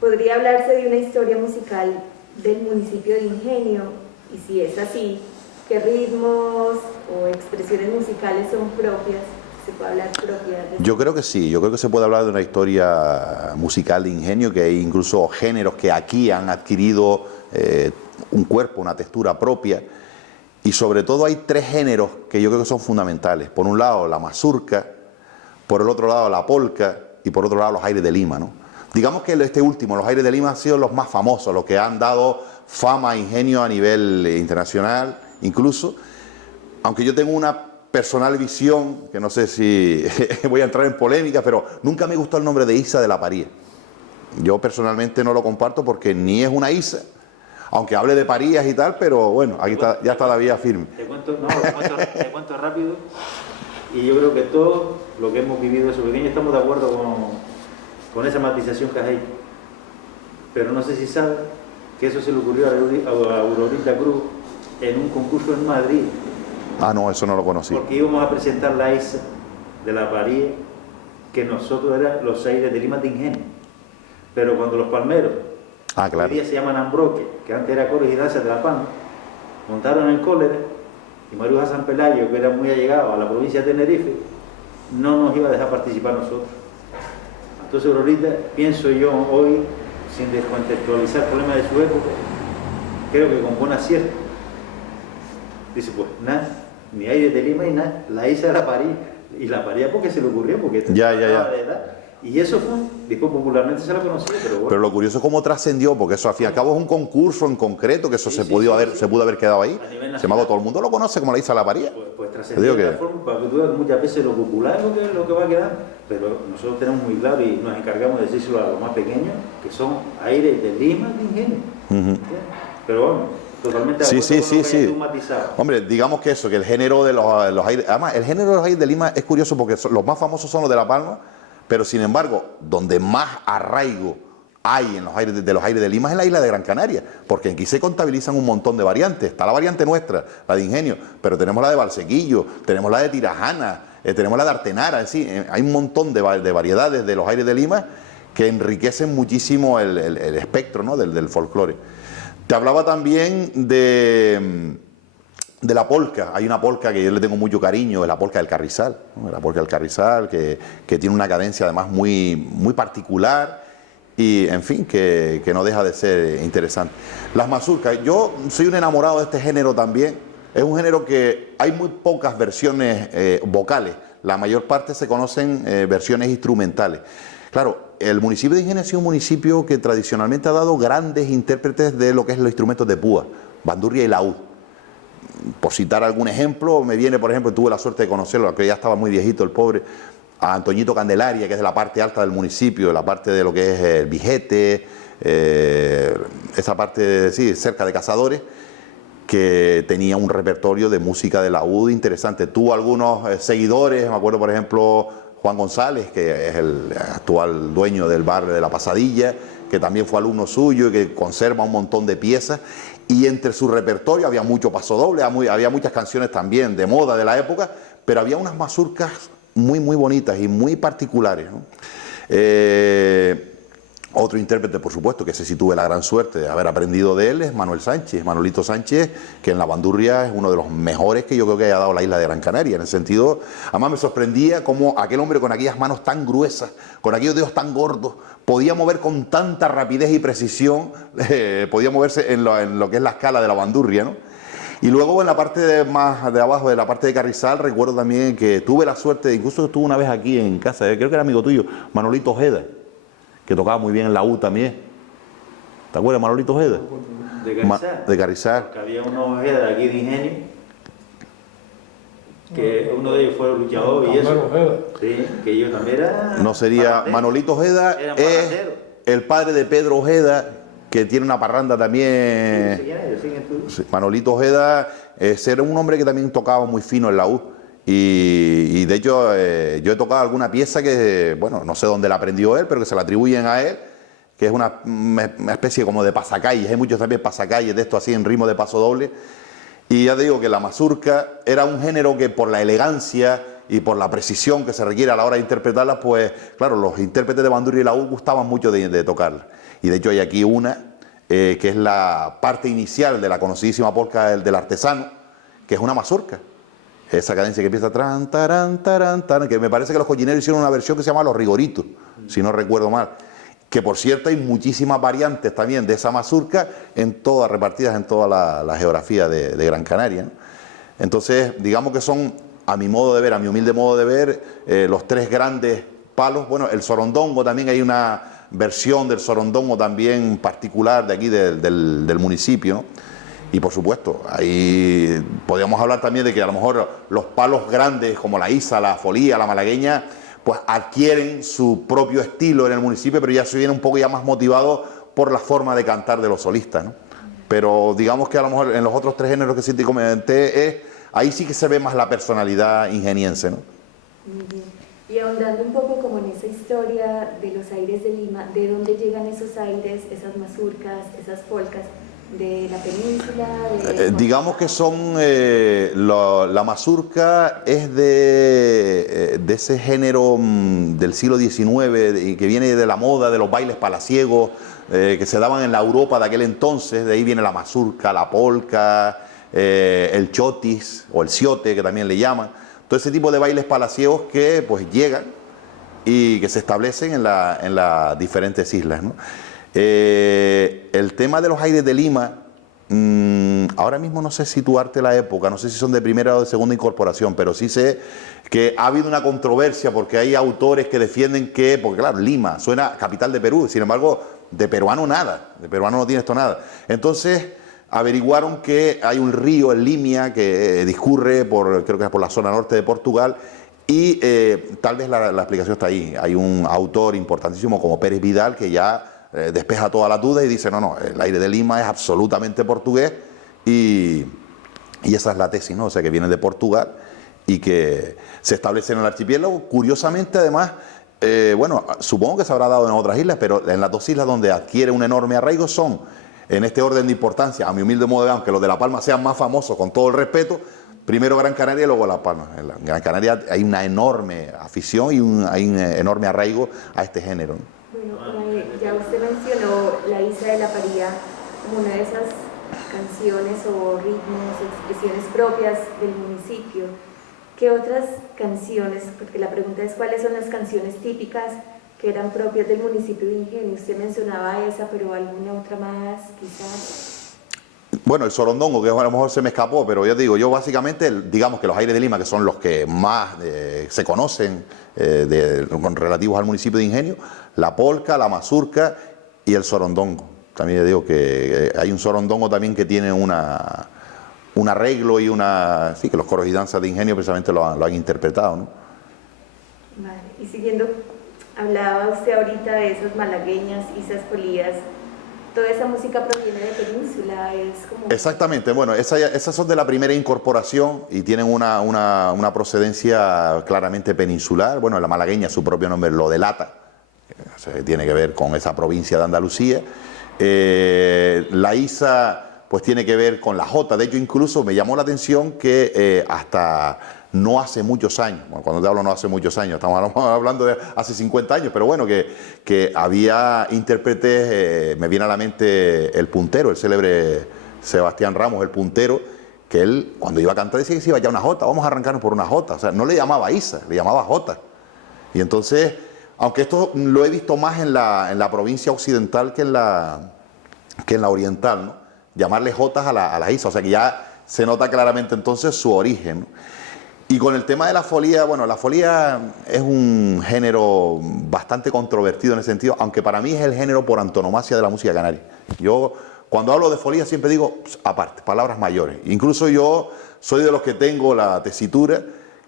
¿Podría hablarse de una historia musical del municipio de Ingenio? Y si es así, ¿qué ritmos o expresiones musicales son propias? ¿Se puede hablar propias? Yo creo que sí, yo creo que se puede hablar de una historia musical de Ingenio, que hay incluso géneros que aquí han adquirido un cuerpo, una textura propia, y sobre todo hay tres géneros que yo creo que son fundamentales. Por un lado la mazurca, por el otro lado la polca y por otro lado los aires de Lima, ¿no? Digamos que este último, los aires de Lima, han sido los más famosos, los que han dado fama a Ingenio a nivel internacional, incluso, aunque yo tengo una personal visión, que no sé si voy a entrar en polémica, pero nunca me gustó el nombre de Isa de la Paría. Yo personalmente no lo comparto porque ni es una Isa, aunque hable de parías y tal, pero bueno, aquí está, ya está la vía firme. Te cuento rápido, y yo creo que todos lo que hemos vivido esos pequeños estamos de acuerdo con esa matización que has hecho. Pero no sé si sabes que eso se le ocurrió a Aurorita Cruz en un concurso en Madrid. Ah, no, eso no lo conocí. Porque íbamos a presentar la Isa de la Paría, que nosotros eran los aires de Lima de Ingenio. Pero cuando los palmeros, claro, hoy día se llaman Ambroque, que antes era Coros y Danzas de la Palma, montaron el cólera, y María San Pelayo, que era muy allegado a la provincia de Tenerife, no nos iba a dejar participar nosotros. Entonces, ahorita pienso yo hoy, sin descontextualizar problemas de su época, creo que con buen acierto, dice, pues nada, ni aire de Lima y nada, la Isa de la Paría, y la Paría porque se le ocurrió, porque ya. De edad. Y eso fue, después popularmente se la conocía, pero bueno. Pero lo curioso es cómo trascendió, porque eso al fin y al cabo es un concurso en concreto, que eso se pudo haber quedado ahí. Se me todo el mundo lo conoce como la Isa de la Paría. Pues trascendió de tal forma, para que tú veas muchas veces lo popular es lo que va a quedar, pero nosotros tenemos muy claro y nos encargamos de decírselo a los más pequeños, que son aires de Lima de Ingenio. Pero bueno, totalmente sí. Hombre, digamos que eso, que el género de los aires, además el género de los aires de Lima es curioso porque los más famosos son los de La Palma, pero sin embargo, donde más arraigo hay en los aires de Lima es en la isla de Gran Canaria, porque aquí se contabilizan un montón de variantes. Está la variante nuestra, la de Ingenio, pero tenemos la de Valsequillo, tenemos la de Tirajana, tenemos la de Artenara, es decir, hay un montón de variedades de los aires de Lima que enriquecen muchísimo el espectro, ¿no?, del folclore. Te hablaba también de la polca. Hay una polca que yo le tengo mucho cariño, es la polca del Carrizal, ¿no? La polca del Carrizal, que tiene una cadencia además muy particular y, en fin, que no deja de ser interesante. Las mazurcas, yo soy un enamorado de este género también. Es un género que hay muy pocas versiones vocales, la mayor parte se conocen versiones instrumentales. Claro, el municipio de Ingenio ha sido un municipio que tradicionalmente ha dado grandes intérpretes de lo que es los instrumentos de púa, bandurria y laúd. Por citar algún ejemplo, me viene, por ejemplo, tuve la suerte de conocerlo, aunque ya estaba muy viejito el pobre, a Antoñito Candelaria, que es de la parte alta del municipio, la parte de lo que es el Vigete, esa parte, sí, cerca de Cazadores, que tenía un repertorio de música de laúd interesante. Tuvo algunos seguidores, me acuerdo, por ejemplo, Juan González, que es el actual dueño del bar de La Pasadilla, que también fue alumno suyo y que conserva un montón de piezas. Y entre su repertorio había mucho pasodoble, había muchas canciones también de moda de la época, pero había unas mazurcas muy bonitas y muy particulares, ¿no? Otro intérprete, por supuesto, que ese sí tuve la gran suerte de haber aprendido de él, es Manuel Sánchez, Manolito Sánchez, que en la bandurria es uno de los mejores que yo creo que haya dado la isla de Gran Canaria. En el sentido, además me sorprendía cómo aquel hombre con aquellas manos tan gruesas, con aquellos dedos tan gordos, podía mover con tanta rapidez y precisión, podía moverse en lo que es la escala de la bandurria, ¿no? Y luego en la parte más de abajo, de la parte de Carrizal, recuerdo también que tuve la suerte, incluso estuve una vez aquí en casa, creo que era amigo tuyo, Manolito Ojeda, que tocaba muy bien en la U también. ¿Te acuerdas, Manolito Ojeda? De Carrizal. De Carrizal. Porque había unos Ojeda de aquí de Ingenio, que uno de ellos fue luchador y eso. Sí, que ellos también eran. No sería Manolito Ojeda, es el padre de Pedro Ojeda, que tiene una parranda también. Sí, Manolito Ojeda era un hombre que también tocaba muy fino en la U. Y de hecho yo he tocado alguna pieza que, bueno, no sé dónde la aprendió él, pero que se la atribuyen a él, que es una especie como de pasacalles. Hay muchos también pasacalles de esto así en ritmo de paso doble. Y ya te digo que la mazurca era un género que por la elegancia y por la precisión que se requiere a la hora de interpretarlas, pues claro, los intérpretes de bandurria y laúd gustaban mucho de tocarlas. Y de hecho hay aquí una, que es la parte inicial de la conocidísima polca del artesano, que es una mazurca. Esa cadencia que empieza tran, taran, taran, taran, que me parece que los cochineros hicieron una versión que se llama Los Rigoritos, si no recuerdo mal. Que por cierto hay muchísimas variantes también de esa mazurca, repartidas en toda la geografía de Gran Canaria, ¿no? Entonces, digamos que son, a mi modo de ver, a mi humilde modo de ver, los tres grandes palos. Bueno, el sorondongo también, hay una versión del sorondongo también particular de aquí del municipio, ¿no? Y por supuesto, ahí podríamos hablar también de que a lo mejor los palos grandes como la isa, la folía, la malagueña, pues adquieren su propio estilo en el municipio, pero ya se viene un poco ya más motivado por la forma de cantar de los solistas, ¿no? Pero digamos que a lo mejor en los otros tres géneros que sí te comenté, ahí sí que se ve más la personalidad ingeniense, ¿no? Muy bien. Y ahondando un poco como en esa historia de los aires de Lima, ¿de dónde llegan esos aires, esas mazurcas, esas polcas? ¿De la península? Digamos que son, la mazurca es de ese género del siglo XIX, que viene de la moda de los bailes palaciegos, que se daban en la Europa de aquel entonces. De ahí viene la mazurca, la polca, el chotis o el ciote, que también le llaman. Todo ese tipo de bailes palaciegos que pues llegan y que se establecen en las diferentes islas, ¿no? El tema de los aires de Lima, ahora mismo no sé situarte la época, no sé si son de primera o de segunda incorporación, pero sí sé que ha habido una controversia porque hay autores que defienden que, porque claro, Lima suena capital de Perú, sin embargo, de peruano nada, de peruano no tiene esto nada. Entonces averiguaron que hay un río, el Limia, que discurre creo que es por la zona norte de Portugal, y tal vez la explicación está ahí. Hay un autor importantísimo como Pérez Vidal que ya despeja todas las dudas y dice, no, el aire de Lima es absolutamente portugués, y esa es la tesis, ¿no? O sea, que viene de Portugal y que se establece en el archipiélago. Curiosamente, además, bueno, supongo que se habrá dado en otras islas, pero en las dos islas donde adquiere un enorme arraigo son, en este orden de importancia, a mi humilde modo de ver, aunque los de La Palma sean más famosos, con todo el respeto, primero Gran Canaria y luego La Palma. En Gran Canaria hay una enorme afición y hay un enorme arraigo a este género, ¿no? Bueno, ya usted mencionó la Isa de la Paría como una de esas canciones o ritmos, expresiones propias del municipio. ¿Qué otras canciones? Porque la pregunta es ¿cuáles son las canciones típicas que eran propias del municipio de Ingenio? Usted mencionaba esa, pero ¿alguna otra más quizás? Bueno, el sorondongo, que a lo mejor se me escapó, pero ya digo, yo básicamente, digamos que los aires de Lima, que son los que más se conocen relativos al municipio de Ingenio, la polca, la mazurca y el sorondongo. También digo que hay un sorondongo también que tiene un arreglo y sí, que los coros y danzas de Ingenio precisamente lo han interpretado, ¿no? Vale, y siguiendo, hablaba usted ahorita de esas malagueñas, isas polías. ¿Toda esa música proviene de Península? Exactamente, bueno, esas son de la primera incorporación y tienen una procedencia claramente peninsular. Bueno, la malagueña, su propio nombre lo delata, o sea, tiene que ver con esa provincia de Andalucía. La isa pues tiene que ver con la jota. De hecho, incluso me llamó la atención que hasta no hace muchos años, bueno, cuando te hablo no hace muchos años, estamos hablando de hace 50 años, pero bueno, que había intérpretes, me viene a la mente el puntero, el célebre Sebastián Ramos, el puntero, que él cuando iba a cantar decía que se iba ya una jota, vamos a arrancarnos por una jota, o sea, no le llamaba isa, le llamaba jota. Y entonces, aunque esto lo he visto más en la provincia occidental que en la oriental, ¿no? Llamarle jotas a la isa, o sea que ya se nota claramente entonces su origen, ¿no? Y con el tema de la folía, bueno, la folía es un género bastante controvertido en ese sentido, aunque para mí es el género por antonomasia de la música canaria. Yo, cuando hablo de folía, siempre digo, aparte, palabras mayores. Incluso yo soy de los que tengo la tesitura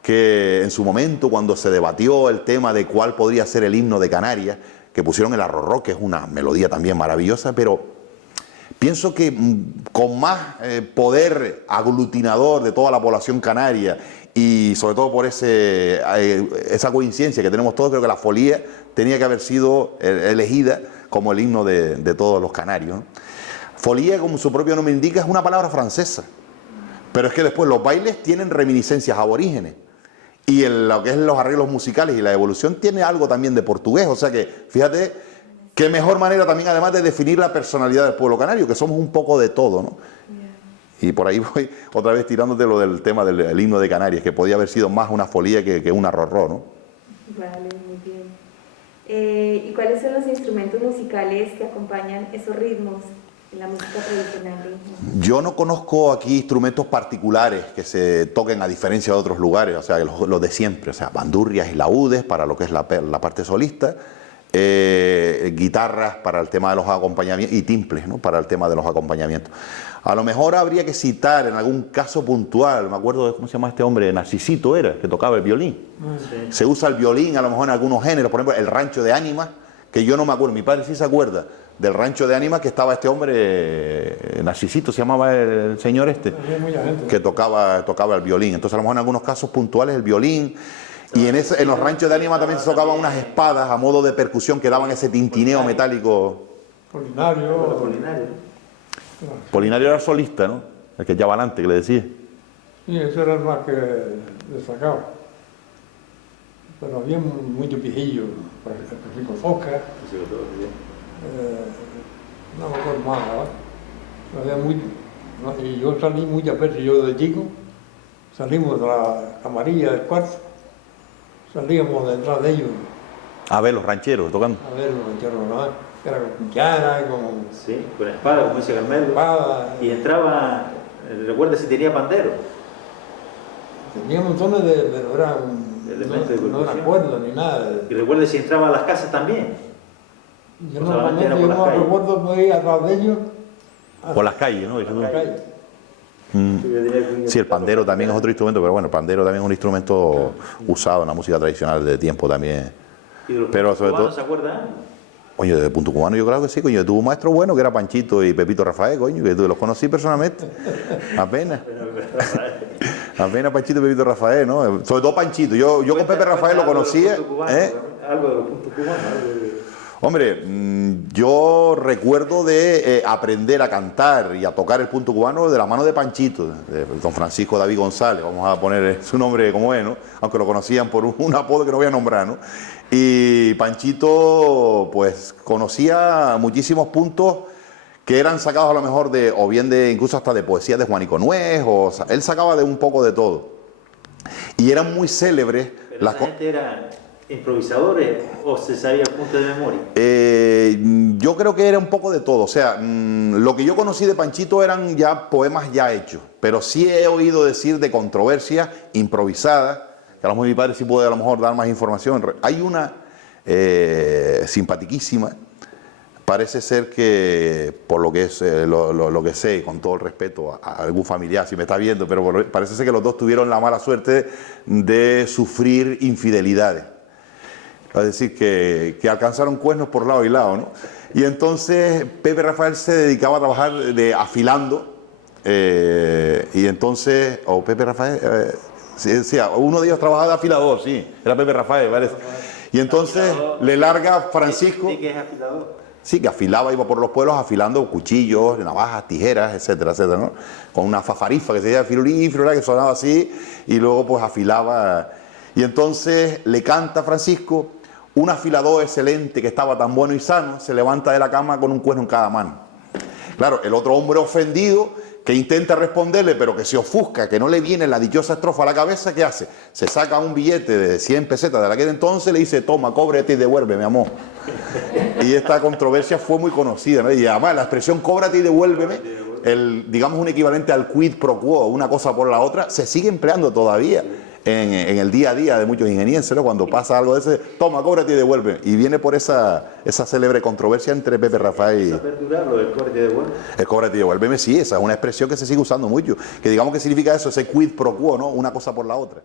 que en su momento, cuando se debatió el tema de cuál podría ser el himno de Canarias, que pusieron el arrorró, que es una melodía también maravillosa, pero pienso que con más poder aglutinador de toda la población canaria y sobre todo por esa coincidencia que tenemos todos, creo que la folía tenía que haber sido elegida como el himno de todos los canarios, ¿no? Folía, como su propio nombre indica, es una palabra francesa, pero es que después los bailes tienen reminiscencias aborígenes y en lo que es los arreglos musicales y la evolución tiene algo también de portugués, o sea que fíjate qué mejor manera también además de definir la personalidad del pueblo canario, que somos un poco de todo, ¿no? Y por ahí voy otra vez tirándote lo del tema del himno de Canarias, que podía haber sido más una folía que un arrorró, ¿no? Vale, muy bien. ¿Y cuáles son los instrumentos musicales que acompañan esos ritmos en la música tradicional de México? Yo no conozco aquí instrumentos particulares que se toquen a diferencia de otros lugares, o sea, los de siempre, o sea, bandurrias y laúdes para lo que es la parte solista, guitarras para el tema de los acompañamientos y timples, ¿no? Para el tema de los acompañamientos. A lo mejor habría que citar en algún caso puntual, me acuerdo de cómo se llama este hombre, Narcisito era, que tocaba el violín. Sí. Se usa el violín a lo mejor en algunos géneros, por ejemplo, el Rancho de Ánimas, que yo no me acuerdo, mi padre sí se acuerda del Rancho de Ánimas, que estaba este hombre, Narcisito se llamaba el señor este, que tocaba el violín. Entonces a lo mejor en algunos casos puntuales el violín. Y en los ranchos de Ánimas también se tocaban unas espadas a modo de percusión que daban ese tintineo metálico. Polinario era solista, ¿no? El que echaba adelante, que le decía. Sí, ese era el más que destacaba. Pero había muchos viejillos, Francisco Fosca, no me acuerdo más, ¿verdad? Había muchos. Y yo salí muchas veces, yo de chico, salimos de la camarilla del cuarto, salíamos detrás de ellos. A ver, los rancheros tocando. A ver, los rancheros, ¿verdad? Era con cuchara, con... Sí, con espada, como dice Carmelo. Espada. Y entraba, recuerda si tenía pandero. Tenía montones de... pero eran, no eran cuerdas ni nada. Y recuerda si entraba a las casas también. Yo normalmente yo no recuerdo que iba atrás de ellos. Por las calles, ¿no? Por las calles. Sí, el pandero también es otro instrumento, pero bueno, el pandero también es un instrumento usado en la música tradicional de tiempo también. ¿Y de los pero sobre todo, se acuerdan? Coño, de punto cubano yo creo que sí, coño, tuvo un maestro bueno que era Panchito y Pepito Rafael, coño, que los conocí personalmente, apenas. Apenas Panchito y Pepito Rafael, ¿no? Sobre todo Panchito, yo con Pepe Rafael lo conocía. Algo de los puntos cubanos, Hombre, yo recuerdo de aprender a cantar y a tocar el punto cubano de la mano de Panchito, de don Francisco David González, vamos a poner su nombre como es, ¿no? Aunque lo conocían por un apodo que no voy a nombrar, ¿no? Y Panchito, pues, conocía muchísimos puntos que eran sacados a lo mejor de, o bien de, incluso hasta de poesía de Juanico Nuez, o sea, él sacaba de un poco de todo. Y eran muy célebres. Pero esa gente era... ¿improvisadores o se sabía el punto de memoria? Yo creo que era un poco de todo, o sea, lo que yo conocí de Panchito eran ya poemas ya hechos, pero sí he oído decir de controversias improvisadas, que a lo mejor mi padre sí puede a lo mejor dar más información. Hay una simpatiquísima, parece ser que, por lo que es lo que sé, con todo el respeto a algún familiar, si me está viendo, pero parece ser que los dos tuvieron la mala suerte de sufrir infidelidades. Es decir, que alcanzaron cuernos por lado y lado, ¿no? Y entonces Pepe Rafael se dedicaba a trabajar afilando, y entonces, o Pepe Rafael, sí, uno de ellos trabajaba de afilador, sí, era Pepe Rafael, parece. Y entonces le larga Francisco. ¿De qué es afilador? Sí, que afilaba, iba por los pueblos afilando cuchillos, navajas, tijeras, etcétera, etcétera, ¿no? Con una fafarifa que se decía firulí, firulá, que sonaba así, y luego pues afilaba. Y entonces le canta a Francisco. Un afilador excelente que estaba tan bueno y sano se levanta de la cama con un cuerno en cada mano. Claro, el otro hombre ofendido que intenta responderle pero que se ofusca, que no le viene la dichosa estrofa a la cabeza, ¿qué hace? Se saca un billete de 100 pesetas de aquel entonces, le dice, toma, cóbrate y devuélveme, amor. Y esta controversia fue muy conocida, ¿no? Y además la expresión cóbrate y devuélveme, digamos un equivalente al quid pro quo, una cosa por la otra, se sigue empleando todavía. En el día a día de muchos ingenienses, ¿no? Cuando pasa algo de ese, toma, cóbrate y devuelve. Y viene por esa célebre controversia entre Pepe Rafael y... ¿Eso perdurar lo del cóbrate y devuelve? El cóbrate y devuélveme, sí, esa es una expresión que se sigue usando mucho. Que digamos que significa eso, ese quid pro quo, ¿no? Una cosa por la otra.